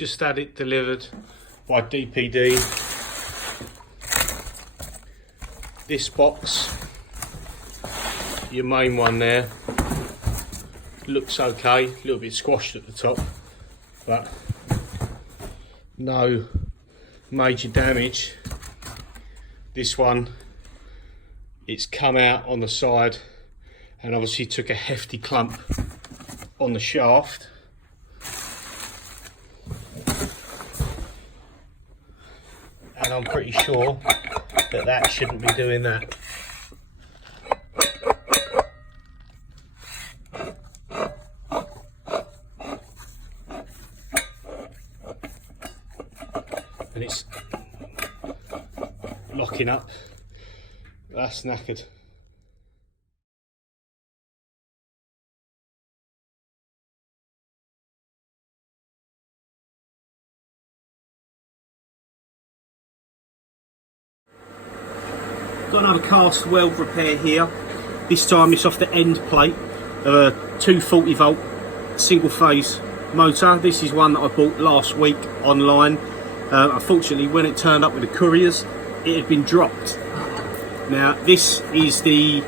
just had it delivered by DPD. This box, your main one there, looks okay, a little bit squashed at the top, but no major damage. This one, it's come out on the side and obviously took a hefty clump on the shaft. And I'm pretty sure that that shouldn't be doing that. And it's locking up. That's knackered. Got another cast weld repair here. This time it's off the end plate of a 240 volt single phase motor. This is one that I bought last week online. Unfortunately, when it turned up with the couriers, it had been dropped. Now this is the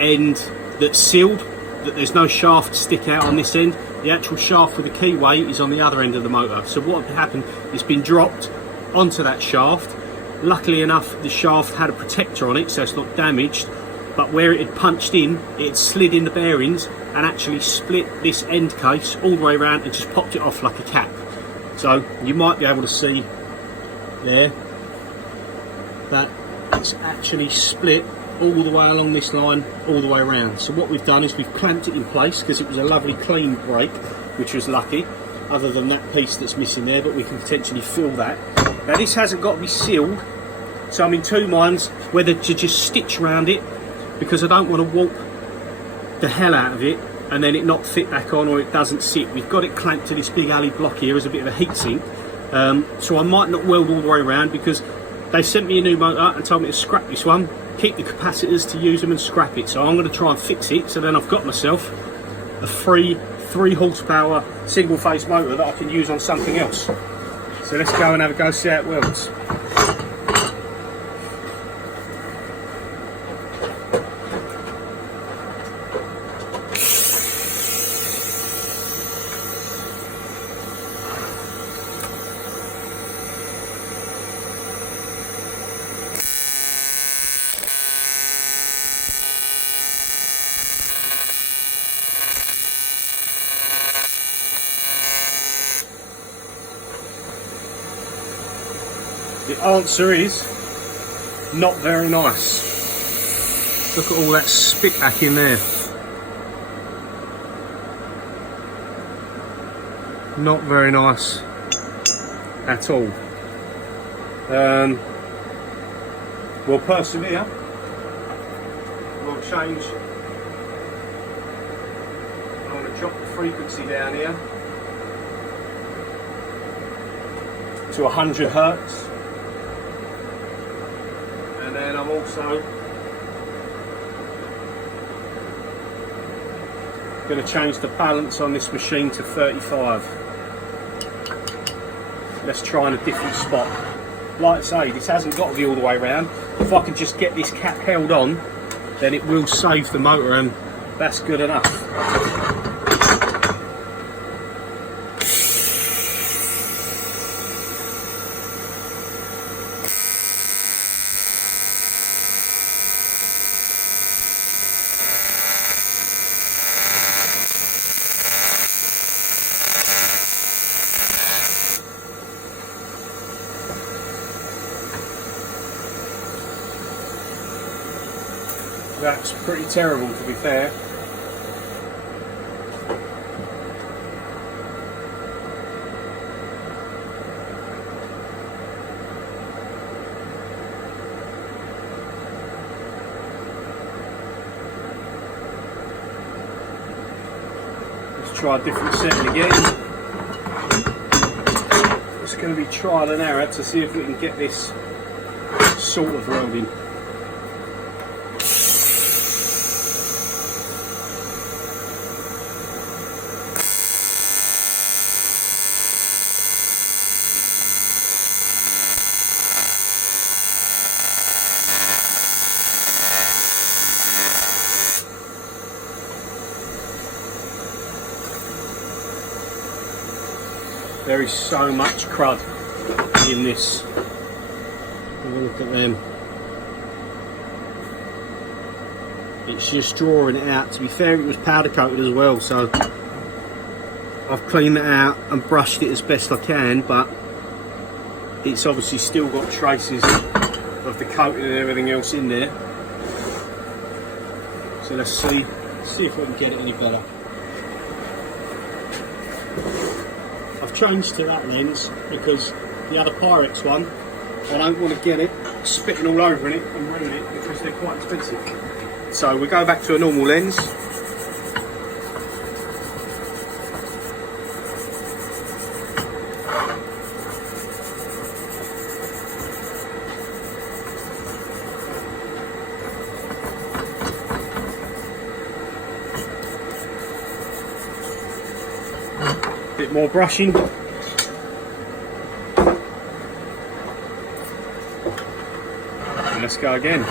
end that's sealed, that there's no shaft to stick out on this end. The actual shaft with the keyway is on the other end of the motor. So what had happened, it's been dropped onto that shaft. Luckily enough, the shaft had a protector on it, so it's not damaged, but where it had punched in, it had slid in the bearings and actually split this end case all the way around and just popped it off like a cap. So you might be able to see there that it's actually split all the way along this line, all the way around. So what we've done is we've clamped it in place because it was a lovely clean break, which was lucky, other than that piece that's missing there, but we can potentially fill that. Now this hasn't got to be sealed, so I'm in two minds whether to just stitch around it, because I don't want to warp the hell out of it and then it not fit back on or it doesn't sit. We've got it clamped to this big alley block here as a bit of a heat sink, so I might not weld all the way around because they sent me a new motor and told me to scrap this one, keep the capacitors to use them and scrap it. So I'm going to try and fix it, so then I've got myself a free 3 horsepower single phase motor that I can use on something else. So let's go and have a go, see how it welds. The answer is not very nice. Look at all that spit back in there. Not very nice at all. We'll persevere. We'll change. I'm going to drop the frequency down here to 100 hertz. And then I'm also going to change the balance on this machine to 35. Let's try in a different spot. Like I say, this hasn't got to be all the way around. If I can just get this cap held on, then it will save the motor, and that's good enough. That's pretty terrible, to be fair. Let's try a different setting again. It's going to be trial and error to see if we can get this sort of welding. There is so much crud in this. Have a look at them. It's just drawing it out. To be fair, it was powder coated as well, so I've cleaned it out and brushed it as best I can, but it's obviously still got traces of the coating and everything else in there. So let's see if we can get it any better. I've changed to that lens because the other Pyrex one, I don't want to get it spitting all over in it and ruin it because they're quite expensive. So we go back to a normal lens. Bit more brushing. And let's go again.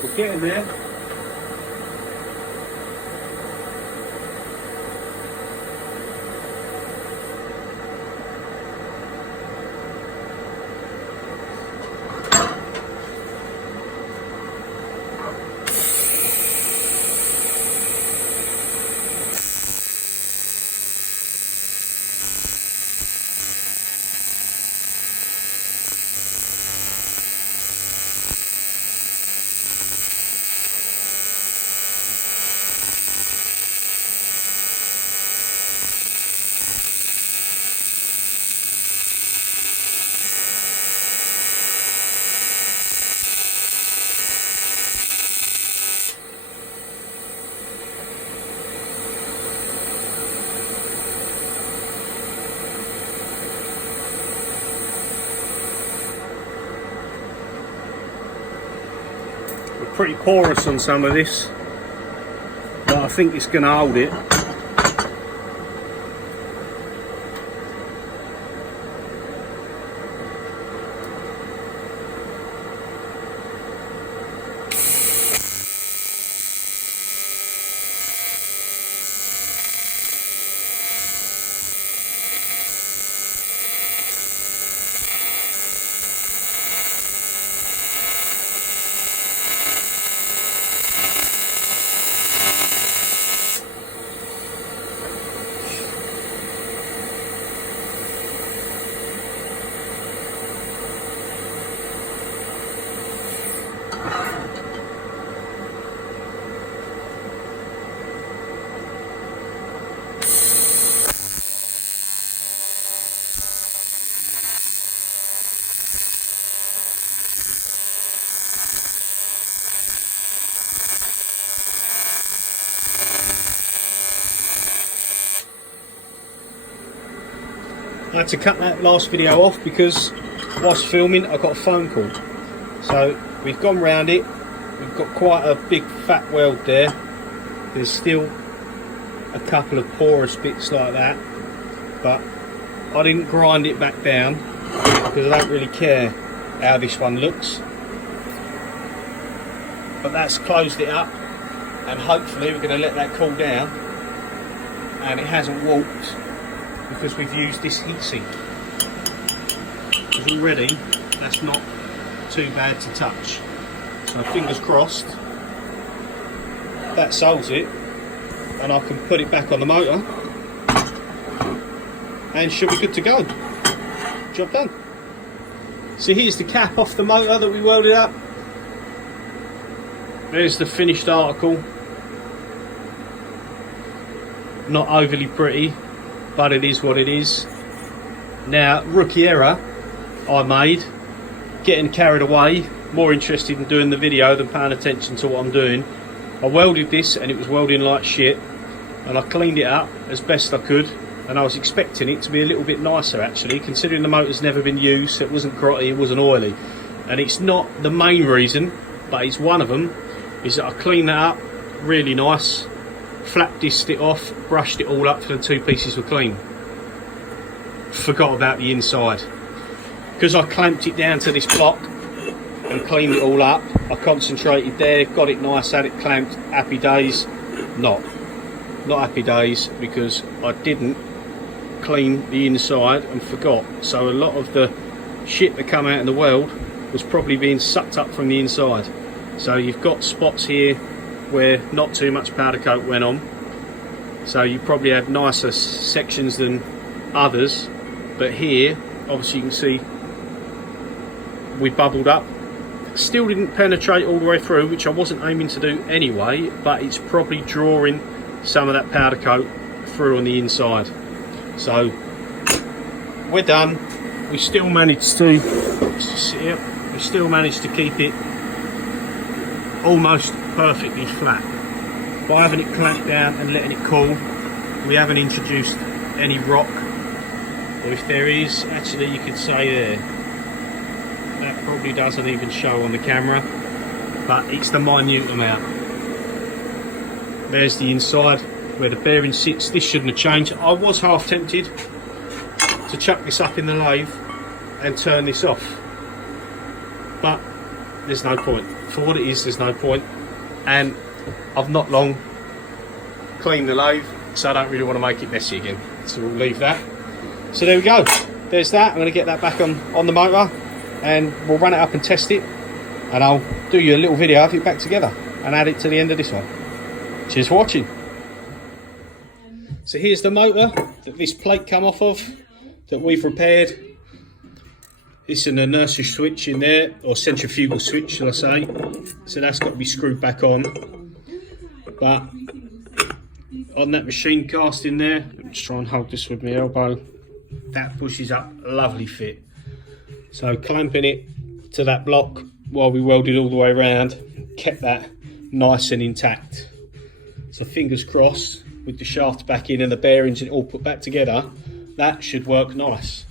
We're getting there. Pretty porous on some of this, but I think it's going to hold it. I had to cut that last video off because whilst filming I got a phone call. So we've gone round it, we've got quite a big fat weld there. There's still a couple of porous bits like that, but I didn't grind it back down because I don't really care how this one looks. But that's closed it up, and hopefully we're going to let that cool down, and it hasn't warped because we've used this heatsink. Because already that's not too bad to touch. So fingers crossed that solves it, and I can put it back on the motor and should be good to go. Job done. So here's the cap off the motor that we welded up. There's the finished article. Not overly pretty, but it is what it is. Now, rookie error I made, getting carried away, more interested in doing the video than paying attention to what I'm doing. I welded this and it was welding like shit, and I cleaned it up as best I could, and I was expecting it to be a little bit nicer actually, considering the motor's never been used, so it wasn't grotty, it wasn't oily. And it's not the main reason, but it's one of them, is that I cleaned that up really nice, flat disced it off, brushed it all up till the two pieces were clean. Forgot about the inside. Because I clamped it down to this block and cleaned it all up, I concentrated there, got it nice, had it clamped, happy days. Not happy days, because I didn't clean the inside and forgot. So a lot of the shit that come out in the weld was probably being sucked up from the inside. So you've got spots here where not too much powder coat went on, so you probably had nicer sections than others, but here obviously you can see we bubbled up. Still didn't penetrate all the way through, which I wasn't aiming to do anyway, but it's probably drawing some of that powder coat through on the inside. So we're done. We still managed to, let's just sit here, we still managed to keep it almost perfectly flat by having it clamped down and letting it cool. We haven't introduced any rock, or if there is, actually you could say there, that probably doesn't even show on the camera, but it's the minute amount. There's the inside where the bearing sits. This shouldn't have changed. I was half tempted to chuck this up in the lathe and turn this off, but there's no point. For what it is, there's no point. And I've not long cleaned the lathe, so I don't really want to make it messy again. So we'll leave that. So there we go. There's that. I'm going to get that back on the motor, and we'll run it up and test it. And I'll do you a little video of it back together and add it to the end of this one. Cheers for watching. So here's the motor that this plate come off of, that we've repaired. It's an inertia switch in there, or centrifugal switch shall I say. So that's got to be screwed back on. But on that machine cast in there, let me just try and hold this with my elbow, that pushes up a lovely fit. So clamping it to that block while we welded all the way around kept that nice and intact. So fingers crossed, with the shaft back in and the bearings all put back together, that should work nice.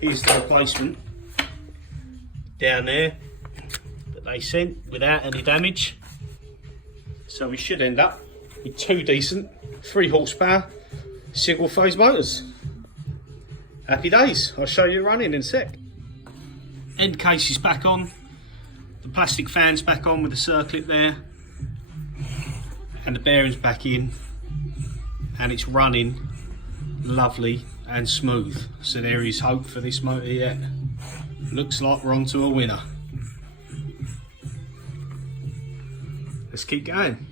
Here's the replacement down there that they sent without any damage. So we should end up with two decent 3 horsepower single phase motors. Happy days. I'll show you running in a sec. End case is back on, the plastic fan's back on with the circlip there, and the bearings back in, and it's running lovely and smooth. So there is hope for this motor yet. Looks like we're on to a winner. Let's keep going.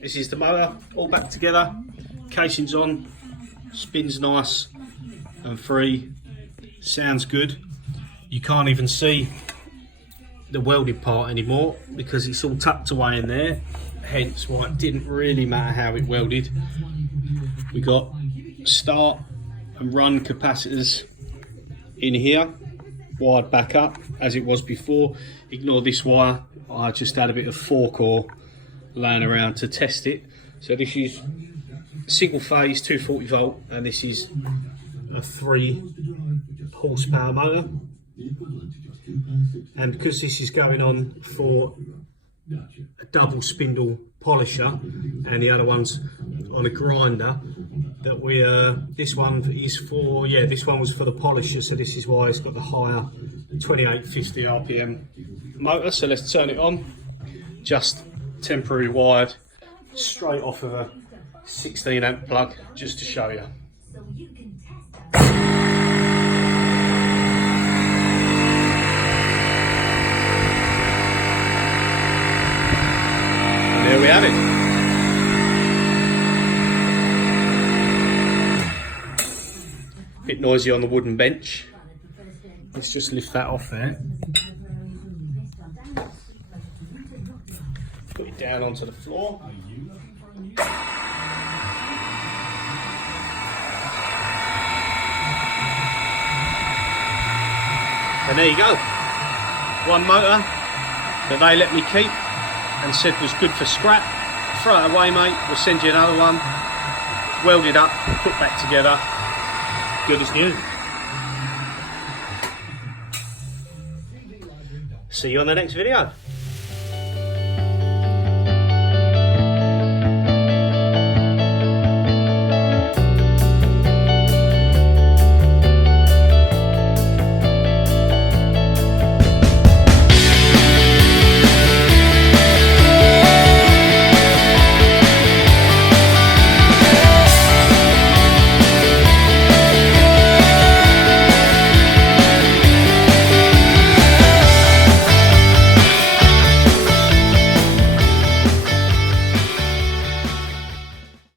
This is the motor all back together, casing's on, spins nice and free, sounds good. You can't even see the welded part anymore because it's all tucked away in there, hence why it didn't really matter how it welded. We got start and run capacitors in here, wired back up as it was before. Ignore this wire, I just had a bit of 4-core laying around to test it. So this is single phase 240 volt, and this is a 3 horsepower motor. And because this is going on for a double spindle polisher and the other one's on a grinder, that we this one is for, yeah, this one was for the polisher, so this is why it's got the higher 2850 rpm motor. So let's turn it on. Just temporary wired straight off of a 16 amp plug, just to show you. There we have it. Bit noisy on the wooden bench. Let's just lift that off there. Put it down onto the floor. And there you go. One motor that they let me keep and said was good for scrap. Throw it away, mate. We'll send you another one. Weld it up, put back together. Good as new. See you on the next video.